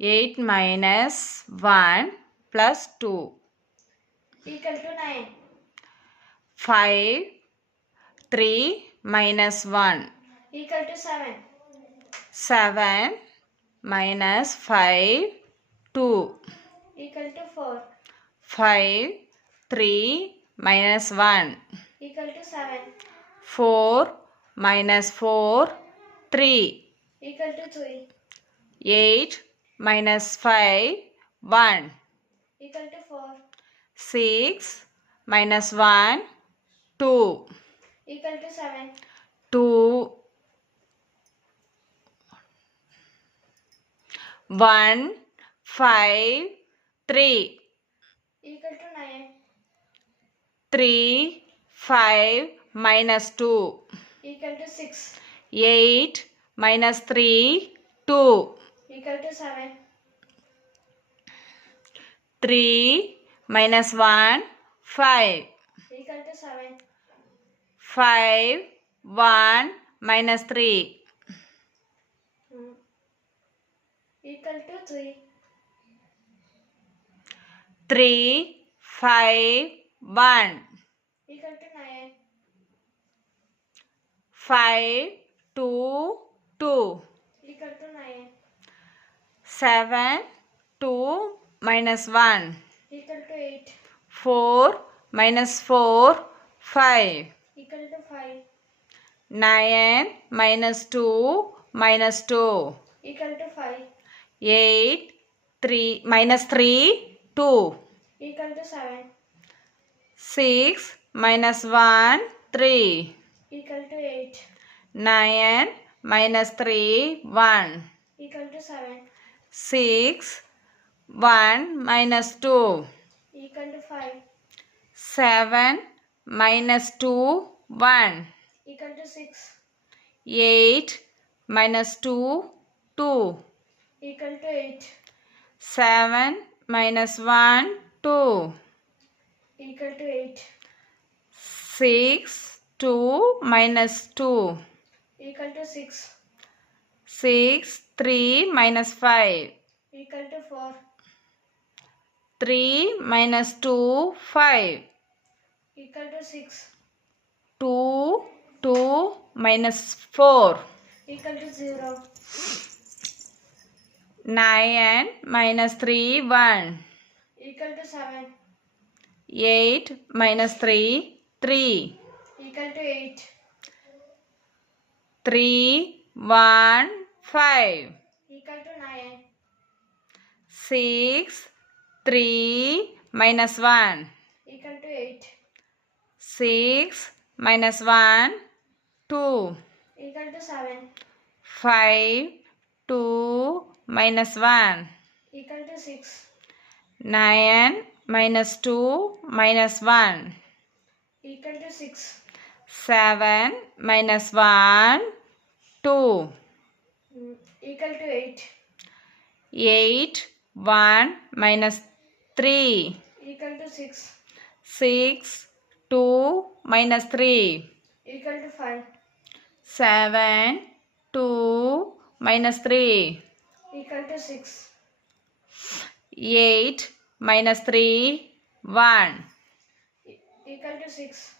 8 minus 1 plus 2 equal to 9. 5 3 minus 1 equal to 7. 7 minus 5 2 equal to 4. 5 3 minus 1 equal to 7. 4 minus 4 3 equal to 3. 8 minus 5 1 equal to 4. 6 minus 1 2 equal to 7. 2 1 5 3 equal to 9. 3 5 minus 2 equal to 6. 8 minus 3 2 equal to 7. 3 minus 1 5 equal to 7. 5 1 minus 3 equal to 3. 3 5 1 equal to 9. 5 2 2 equal to 9. 7 2 minus 1 equal to 8. 4 minus 4 5 equal to 5. 9 minus 2 minus 2 equal to 5. 8 3 minus 3 2 equal to 7. 6 minus 1 3 equal to 8. 9 minus 3 1 equal to 7. 6 1 minus 2 equal to 5. 7 minus 2 1 equal to 6. 8 minus 2 2 equal to 8. 7 minus 1 2 equal to 8. 6 2 minus 2 equal to 6. 6 3 minus 5 equal to 4. 3 minus 2 5 equal to 6. 2 2 minus 4 equal to 0. 9 minus 3 1 equal to 7. 8 minus 3 3 equal to 8. 3 1 5 equal to 9. 6 3 minus 1 equal to 8. 6 minus 1 2 equal to 7. 5 2 minus 1 equal to 6. 9 minus 2 minus 1 equal to 6. 7 minus 1 2 equal to 8. 8 1 minus 3 equal to 6. 6 2 minus 3 equal to 5. 7 2 minus 3 equal to 6. 8 minus 3 1 equal to 6.